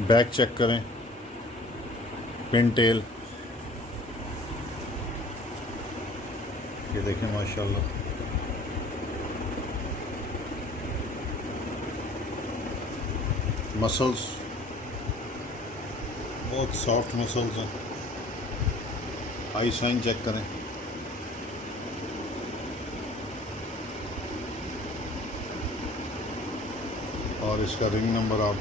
Back check करें, pin tell, ये देखें माशाल्लाह। मसल्स बहुत सॉफ्ट मसल्स हैं। आई साइन चेक करें, और इसका रिंग नंबर आप